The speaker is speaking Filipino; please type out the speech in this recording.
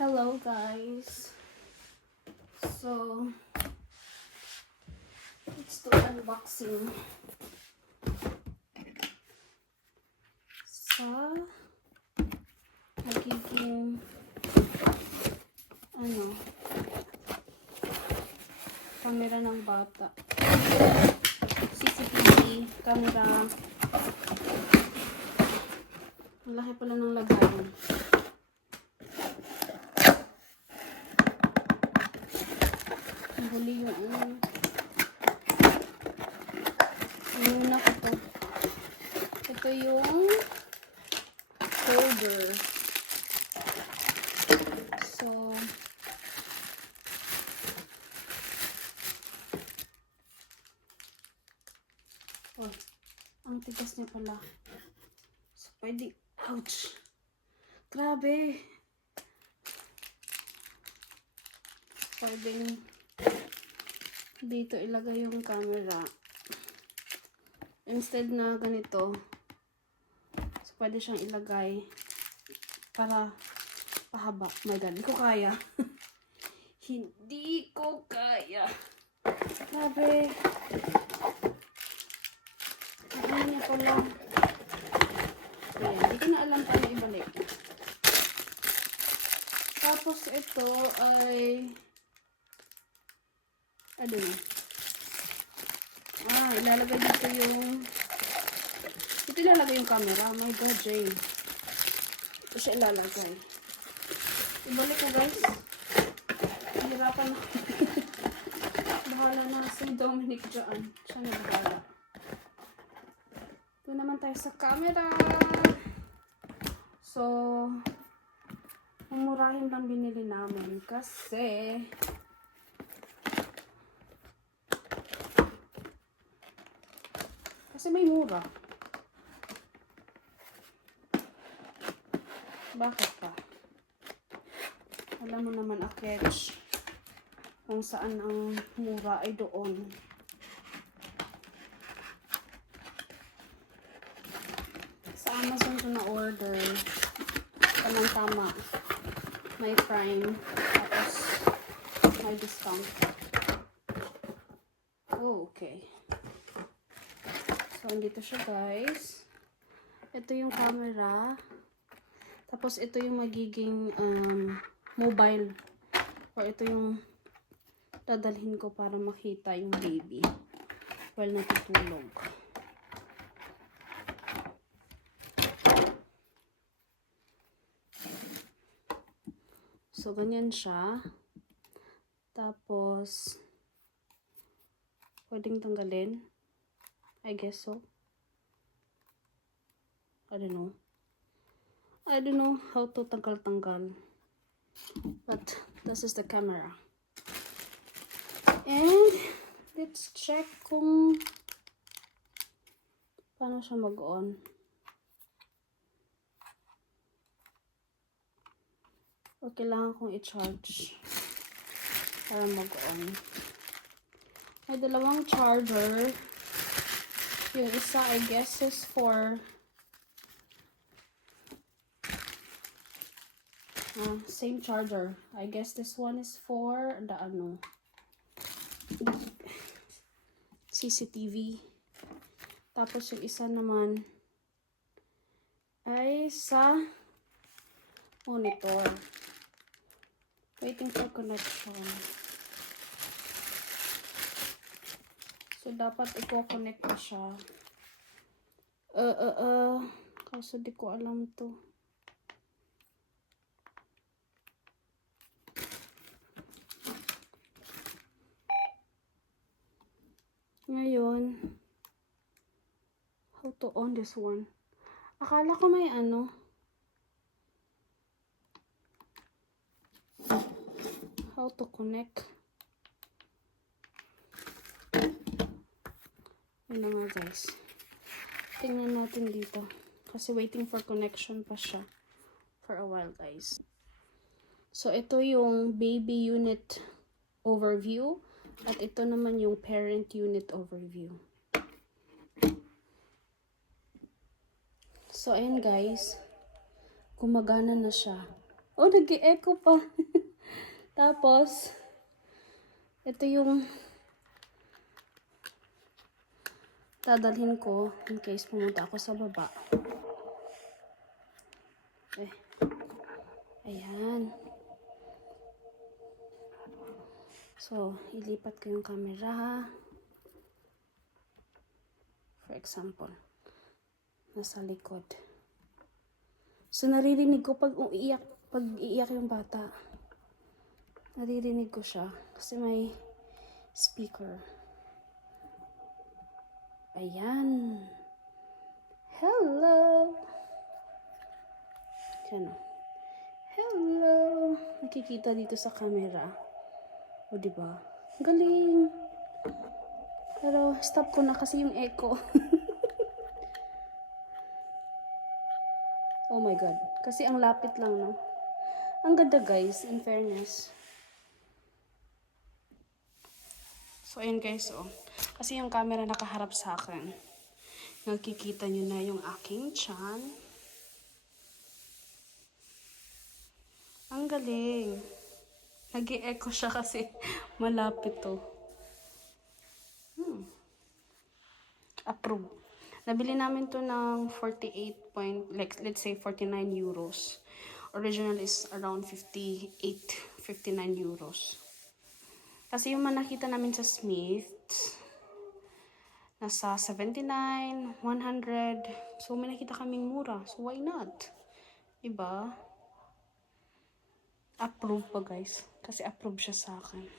Hello guys. So let's do unboxing sa magiging camera ng bata. CCTV camera. Malaki pala ng lagayan. Huli yung muna ko to. Ito yung holder. So ang tigas niya pala. So pwede, ouch, grabe. Pwedeng dito ilagay yung camera. Instead na ganito, so pwede siyang ilagay para pahaba. Oh my God, hindi ko kaya. Hindi ko kaya. Grabe. Ano niya pala. Ayan, hindi ko na alam paano ibalik. Tapos ito ay ilalagay dito ilalagay yung camera. Oh my God, Jane. Ito siya ilalagay. Ibalik ko, guys. Hirapan na. Bahala na si Dominic dyan. Siya na bahala. Ito naman tayo sa camera. So, mumurahin lang binili namin kasi may mura. Bakit pa? Alam mo naman, Akech, kung saan ang mura ay doon. Sa Amazon ko na order. Tamang-tama. May Prime. Tapos may discount. Oh, okay. So, andito siya, guys. Ito yung camera. Tapos, ito yung magiging mobile. Or ito yung dadalhin ko para makita yung baby while natutulog. So, ganyan siya. Tapos, pwedeng tanggalin. I guess so. I don't know how to tanggal-tanggal. But this is the camera. And let's check kung paano siya mag-on. O kailangan kong i-charge para mag-on. May dalawang charger. Yung isa, I guess, is for same charger. I guess this one is for the CCTV. Tapos yung isa naman ay sa monitor. Waiting for connection. So, dapat i-connect ko siya. Kaso di ko alam to. Ngayon, how to on this one? Akala ko may how to connect. Yun na nga, guys. Tingnan natin dito. Kasi waiting for connection pa siya for a while, guys. So, ito yung baby unit overview. At ito naman yung parent unit overview. So, ayan, guys. Gumagana na siya. Oh, nag-echo pa. Tapos, ito yung dadalhin ko in case pumunta ako sa baba. Eh, ayan. So, ilipat ko yung camera. For example, nasa likod. So, naririnig ko pag iiyak yung bata. Naririnig ko siya kasi may speaker. Ayan. Hello. Yan. Hello. Nakikita dito sa camera. O, diba? Galing. Pero, stop ko na kasi yung echo. Oh my God. Kasi ang lapit lang, no? Ang ganda, guys. In fairness. So, ayun guys, oh. Kasi yung camera nakaharap sa akin. Nakikita nyo na yung aking tiyan. Ang galing. Nag-e-echo siya kasi malapit to. Approve. Nabili namin to ng 48 point, like, let's say 49 euros. Original is around 58, 59 euros. Kasi yung nakita namin sa Smith, nasa 79, 100. So, may nakita kaming mura. So, why not? Diba? Approve pa, guys. Kasi approve siya sa akin.